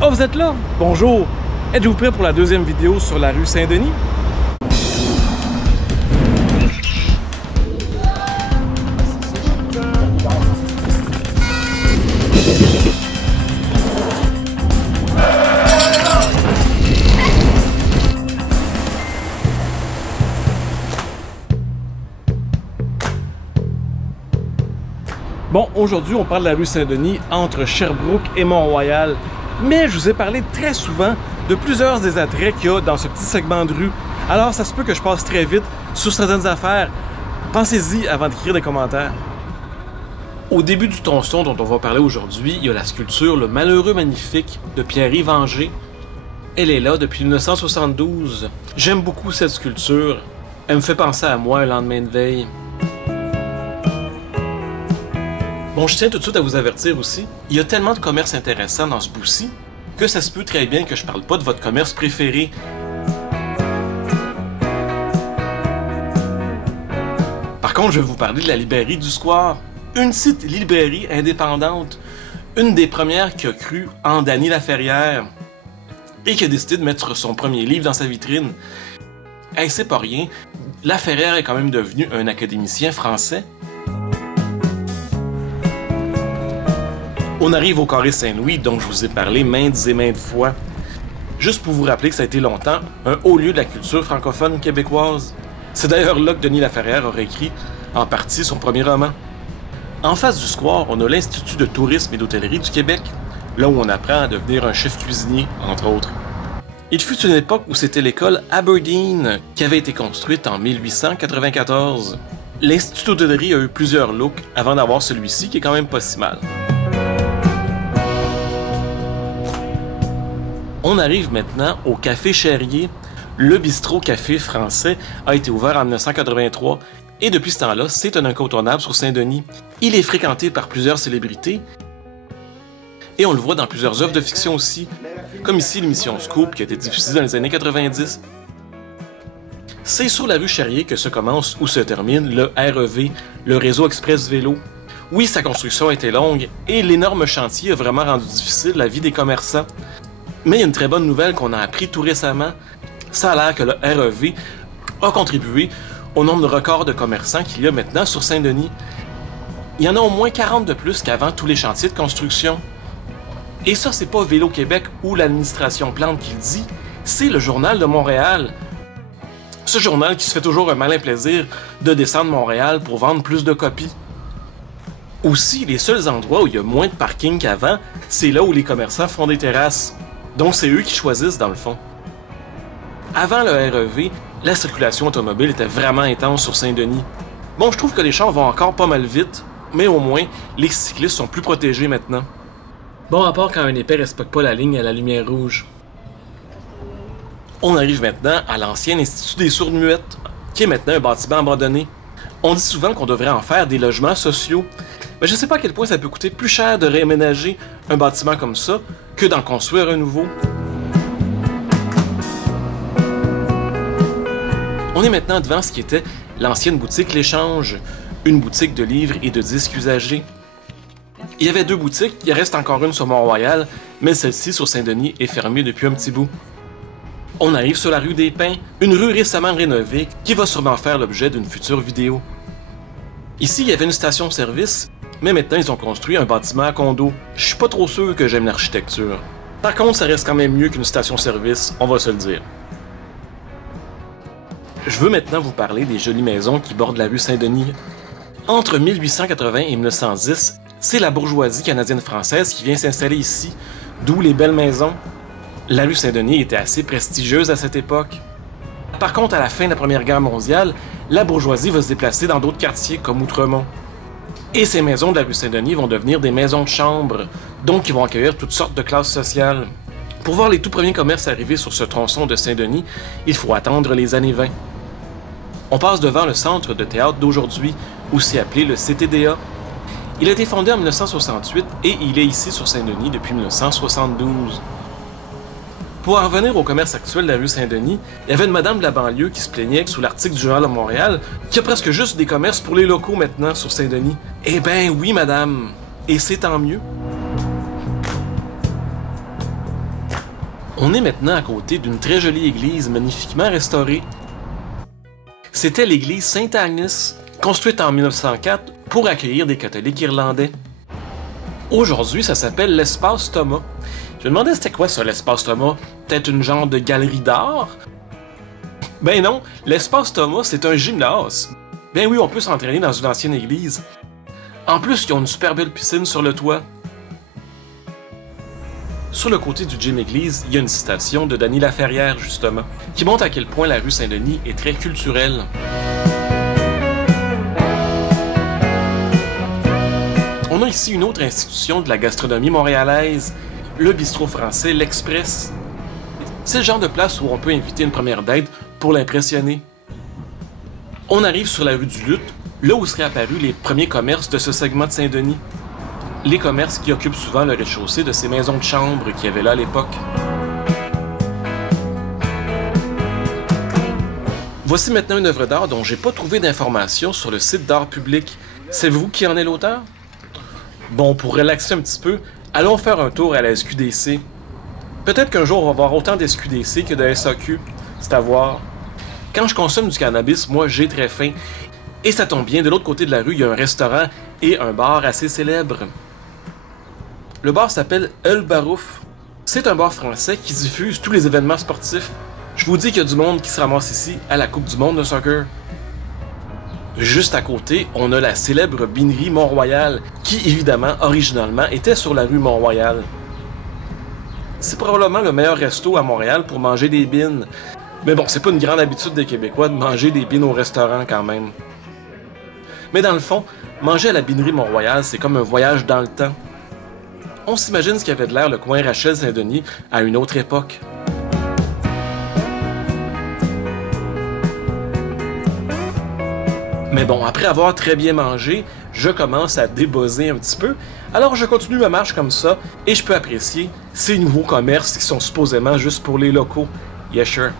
Oh, vous êtes là? Bonjour! Êtes-vous prêt pour la deuxième vidéo sur la rue Saint-Denis? Bon, aujourd'hui, on parle de la rue Saint-Denis entre Sherbrooke et Mont-Royal. Mais je vous ai parlé très souvent de plusieurs des attraits qu'il y a dans ce petit segment de rue. Alors, ça se peut que je passe très vite sur certaines affaires. Pensez-y avant d'écrire des commentaires. Au début du tronçon dont on va parler aujourd'hui, il y a la sculpture Le Malheureux Magnifique de Pierre-Yves Angers. Elle est là depuis 1972. J'aime beaucoup cette sculpture. Elle me fait penser à moi un lendemain de veille. Bon, je tiens tout de suite à vous avertir aussi, il y a tellement de commerces intéressants dans ce bout-ci que ça se peut très bien que je parle pas de votre commerce préféré. Par contre, je vais vous parler de la librairie du Square, une petite librairie indépendante, une des premières qui a cru en Dany Laferrière et qui a décidé de mettre son premier livre dans sa vitrine. Hey, c'est pas rien, Laferrière est quand même devenu un académicien français. On arrive au Carré Saint-Louis, dont je vous ai parlé maintes et maintes fois. Juste pour vous rappeler que ça a été longtemps un haut lieu de la culture francophone québécoise. C'est d'ailleurs là que Denis Laferrière aurait écrit en partie son premier roman. En face du square, on a l'Institut de tourisme et d'hôtellerie du Québec, là où on apprend à devenir un chef cuisinier, entre autres. Il fut une époque où c'était l'école Aberdeen, qui avait été construite en 1894. L'Institut d'hôtellerie a eu plusieurs looks avant d'avoir celui-ci, qui est quand même pas si mal. On arrive maintenant au Café Cherrier. Le bistrot-café français a été ouvert en 1983 et depuis ce temps-là, c'est un incontournable sur Saint-Denis. Il est fréquenté par plusieurs célébrités et on le voit dans plusieurs œuvres de fiction aussi, comme ici l'émission Scoop qui a été diffusée dans les années 90. C'est sur la rue Cherrier que se commence ou se termine le REV, le Réseau Express Vélo. Oui, sa construction a été longue et l'énorme chantier a vraiment rendu difficile la vie des commerçants. Mais il y a une très bonne nouvelle qu'on a appris tout récemment. Ça a l'air que le REV a contribué au nombre de records de commerçants qu'il y a maintenant sur Saint-Denis. Il y en a au moins 40 de plus qu'avant tous les chantiers de construction. Et ça, c'est pas Vélo Québec ou l'administration Plante qui le dit, c'est le Journal de Montréal. Ce journal qui se fait toujours un malin plaisir de descendre Montréal pour vendre plus de copies. Aussi, les seuls endroits où il y a moins de parking qu'avant, c'est là où les commerçants font des terrasses. Donc c'est eux qui choisissent dans le fond. Avant le REV, la circulation automobile était vraiment intense sur Saint-Denis. Bon, je trouve que les chars vont encore pas mal vite, mais au moins, les cyclistes sont plus protégés maintenant. Bon, à part quand un épais respecte pas la ligne à la lumière rouge. On arrive maintenant à l'ancien Institut des sourdes-muettes, qui est maintenant un bâtiment abandonné. On dit souvent qu'on devrait en faire des logements sociaux, mais je sais pas à quel point ça peut coûter plus cher de réaménager un bâtiment comme ça que d'en construire un nouveau. On est maintenant devant ce qui était l'ancienne boutique L'Échange, une boutique de livres et de disques usagés. Il y avait deux boutiques, il reste encore une sur Mont-Royal, mais celle-ci sur Saint-Denis est fermée depuis un petit bout. On arrive sur la rue des Pins, une rue récemment rénovée qui va sûrement faire l'objet d'une future vidéo. Ici, il y avait une station-service, mais maintenant ils ont construit un bâtiment à condo. Je suis pas trop sûr que j'aime l'architecture. Par contre, ça reste quand même mieux qu'une station-service, on va se le dire. Je veux maintenant vous parler des jolies maisons qui bordent la rue Saint-Denis. Entre 1880 et 1910, c'est la bourgeoisie canadienne-française qui vient s'installer ici, d'où les belles maisons. La rue Saint-Denis était assez prestigieuse à cette époque. Par contre, à la fin de la Première Guerre mondiale, la bourgeoisie va se déplacer dans d'autres quartiers comme Outremont. Et ces maisons de la rue Saint-Denis vont devenir des maisons de chambre, donc qui vont accueillir toutes sortes de classes sociales. Pour voir les tout premiers commerces arriver sur ce tronçon de Saint-Denis, il faut attendre les années 20. On passe devant le centre de théâtre d'aujourd'hui, aussi appelé le CTDA. Il a été fondé en 1968 et il est ici sur Saint-Denis depuis 1972. Pour en revenir au commerce actuel de la rue Saint-Denis, il y avait une madame de la banlieue qui se plaignait sous l'article du Journal de Montréal qu'il y a presque juste des commerces pour les locaux maintenant sur Saint-Denis. Eh ben oui, madame. Et c'est tant mieux. On est maintenant à côté d'une très jolie église magnifiquement restaurée. C'était l'église Saint-Agnes, construite en 1904 pour accueillir des catholiques irlandais. Aujourd'hui, ça s'appelle l'Espace Thomas. Je me demandais c'était quoi ça, l'Espace Thomas? Peut-être une genre de galerie d'art? Ben non, l'Espace Thomas, c'est un gymnase. Ben oui, on peut s'entraîner dans une ancienne église. En plus, ils ont une super belle piscine sur le toit. Sur le côté du gym-église, il y a une citation de Dany Laferrière, justement, qui montre à quel point la rue Saint-Denis est très culturelle. On a ici une autre institution de la gastronomie montréalaise, le bistrot français L'Express. C'est le genre de place où on peut inviter une première date pour l'impressionner. On arrive sur la rue du Luth, là où seraient apparus les premiers commerces de ce segment de Saint-Denis. Les commerces qui occupent souvent le rez-de-chaussée de ces maisons de chambre qu'il y avait là à l'époque. Voici maintenant une œuvre d'art dont j'ai pas trouvé d'informations sur le site d'art public. Savez-vous qui en est l'auteur? Bon, pour relaxer un petit peu, allons faire un tour à la SQDC. Peut-être qu'un jour on va voir autant de SQDC que de SAQ, c'est à voir. Quand je consomme du cannabis, moi j'ai très faim. Et ça tombe bien, de l'autre côté de la rue, il y a un restaurant et un bar assez célèbre. Le bar s'appelle El Barouf. C'est un bar français qui diffuse tous les événements sportifs. Je vous dis qu'il y a du monde qui se ramasse ici à la Coupe du monde de soccer. Juste à côté, on a la célèbre Binerie Mont-Royal, qui évidemment, originalement, était sur la rue Mont-Royal. C'est probablement le meilleur resto à Montréal pour manger des bines. Mais bon, c'est pas une grande habitude des Québécois de manger des bines au restaurant quand même. Mais dans le fond, manger à la Binerie Mont-Royal, c'est comme un voyage dans le temps. On s'imagine ce qu'avait de l'air le coin Rachel-Saint-Denis à une autre époque. Mais bon, après avoir très bien mangé, je commence à débuzzer un petit peu, alors je continue ma marche comme ça et je peux apprécier ces nouveaux commerces qui sont supposément juste pour les locaux. Yes, sure.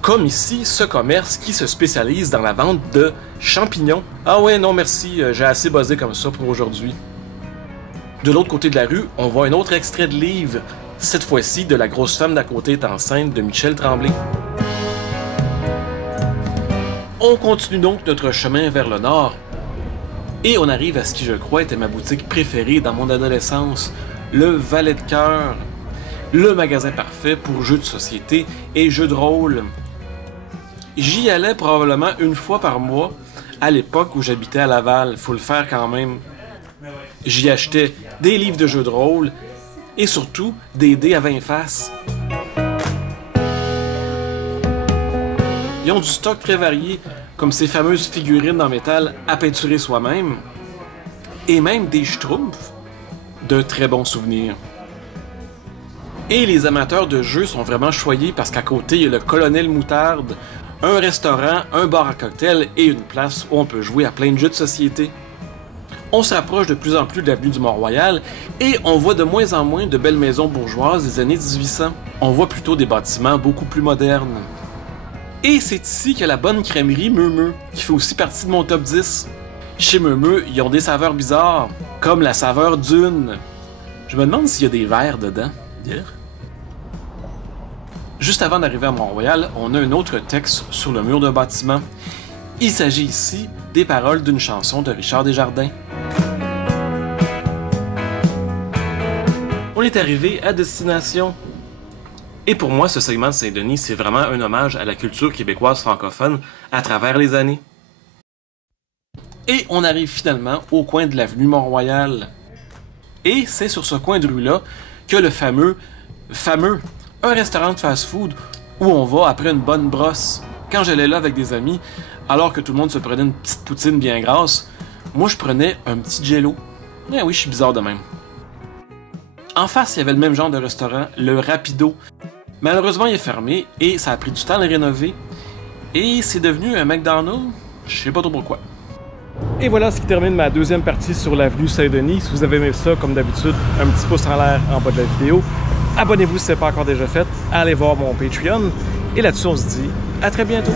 Comme ici, ce commerce qui se spécialise dans la vente de champignons. Ah ouais, non merci, j'ai assez buzzé comme ça pour aujourd'hui. De l'autre côté de la rue, on voit un autre extrait de livre, cette fois-ci de La grosse femme d'à côté est enceinte de Michel Tremblay. On continue donc notre chemin vers le nord, et on arrive à ce qui je crois était ma boutique préférée dans mon adolescence, le Valet de cœur, le magasin parfait pour jeux de société et jeux de rôle. J'y allais probablement une fois par mois à l'époque où j'habitais à Laval, faut le faire quand même. J'y achetais des livres de jeux de rôle et surtout des dés à 20 faces. Ils ont du stock très varié, comme ces fameuses figurines en métal à peinturer soi-même, et même des schtroumpfs, de très bons souvenirs. Et les amateurs de jeux sont vraiment choyés parce qu'à côté, il y a le Colonel Moutarde, un restaurant, un bar à cocktails et une place où on peut jouer à plein de jeux de société. On s'approche de plus en plus de l'avenue du Mont-Royal et on voit de moins en moins de belles maisons bourgeoises des années 1800. On voit plutôt des bâtiments beaucoup plus modernes. Et c'est ici qu'il y a la bonne crèmerie Meumeux, qui fait aussi partie de mon top 10. Chez Meumeux, ils ont des saveurs bizarres, comme la saveur Dune. Je me demande s'il y a des verres dedans. Juste avant d'arriver à Mont-Royal, on a un autre texte sur le mur d'un bâtiment. Il s'agit ici des paroles d'une chanson de Richard Desjardins. On est arrivé à destination. Et pour moi, ce segment de Saint-Denis, c'est vraiment un hommage à la culture québécoise francophone à travers les années. Et on arrive finalement au coin de l'avenue Mont-Royal. Et c'est sur ce coin de rue-là que le fameux, un restaurant de fast-food où on va après une bonne brosse. Quand j'allais là avec des amis, alors que tout le monde se prenait une petite poutine bien grasse, moi je prenais un petit jello. Eh oui, je suis bizarre de même. En face, il y avait le même genre de restaurant, le Rapido. Malheureusement, il est fermé et ça a pris du temps à le rénover. Et c'est devenu un McDonald's, je sais pas trop pourquoi. Et voilà ce qui termine ma deuxième partie sur l'avenue Saint-Denis. Si vous avez aimé ça, comme d'habitude, un petit pouce en l'air en bas de la vidéo. Abonnez-vous si ce n'est pas encore déjà fait. Allez voir mon Patreon. Et là-dessus, on se dit à très bientôt.